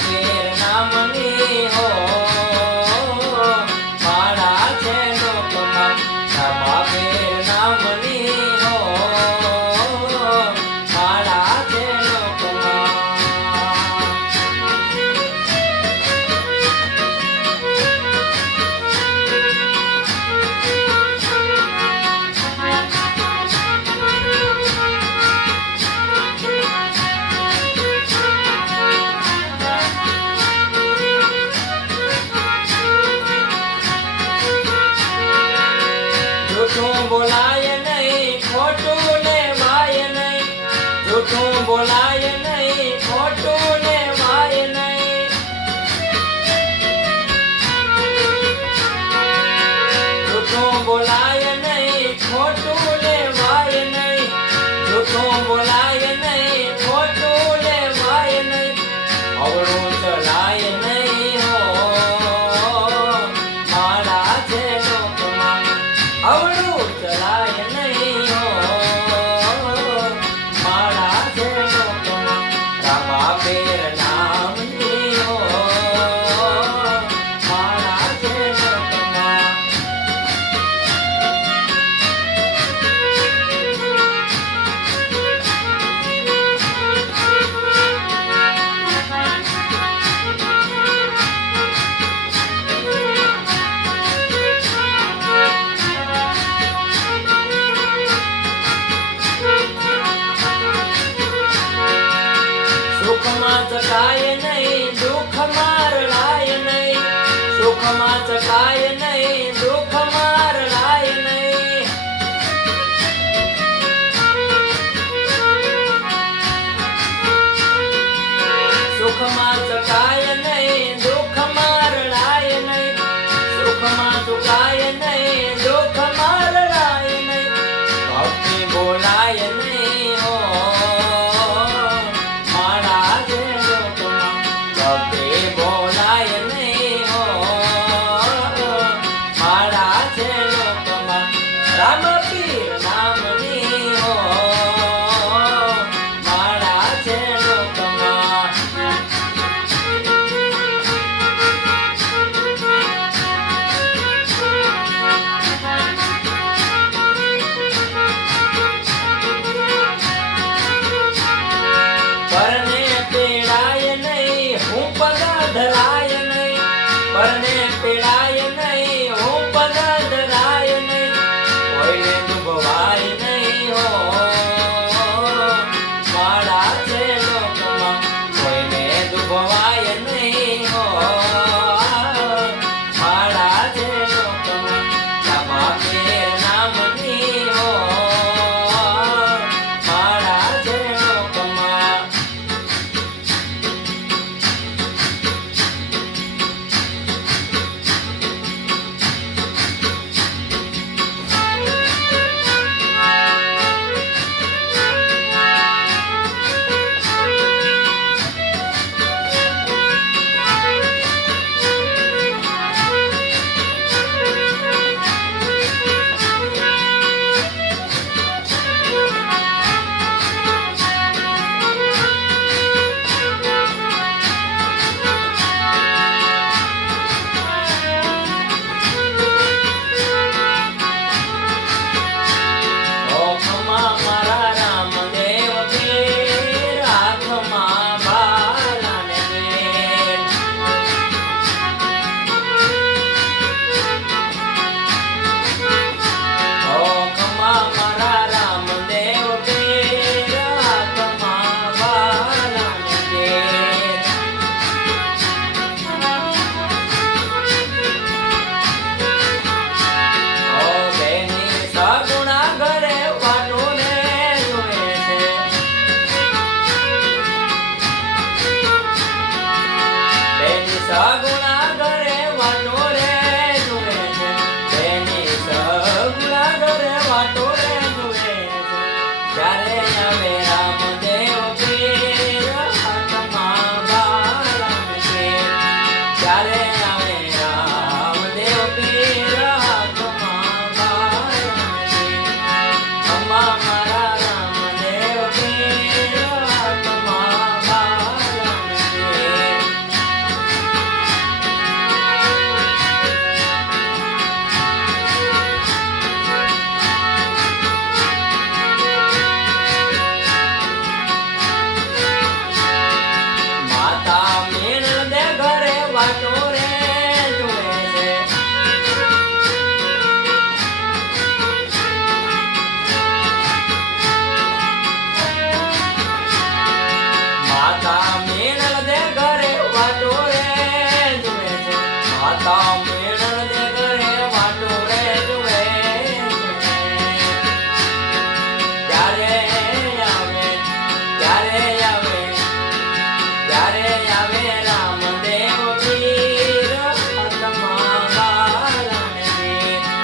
ફેર નામની હો માળા છે લોકમાં રામા ફેર નામની હો માળા છે લોકમાં જૂઠું બોલાય નહીં ખોટું ને વાય નહીં જૂઠું બોલાય નહીં ખોટું ને વાય નહીં જૂઠું બોલાય નહીં ખોટું ને વાય નહીં જૂઠું બોલાય નહીં ખોટું ને વાય નહીં અવળું ચલાય નહીં હો માળા છે લોકમાં અવળું ચલાય નહીં હો માળા છે લોકમાં રામા ફેર નામની હો માળા છે લોકમાં સુખમાં ચકાય નહીં દુઃખ મારલાય નહીં સુખમાં ચકાય નહીં દુઃખ મારલાય નહીં સુખમાં ચકાય નહીં દુઃખ મારલાય નહીં સુખમાં ચુકાય નહીં દુઃખ મારલાય નહીં ભક્તિ બોલાય નહીં હો માળા છે લોકમાં ભક્તિ બોલાય નહીં હો માળા છે લોકમાં રામ પીર નામની હો માળા છે લોકમાં પરને પીડાય નહીં હું પગ ધરાય નહીં પરને પીડાય નહીં હું પગ ધરાય નહીં કોઈને ડૂબવાય નહીં હો માળા છે લોકમાં કોઈને ડૂબવાય નહીં હો માળા છે લોકમાં રામા ફેર નામની હો માળા છે લોકમાં ઓખમાં મારા રામદેવ પીર હાથમાં બાલાને બેન ઓખમાં મારા રામદેવ પીર હાથમાં બાલાને બેન ઓ બેની સગુણા ઘરે વાટું ને જુએ છે બેની સગુણા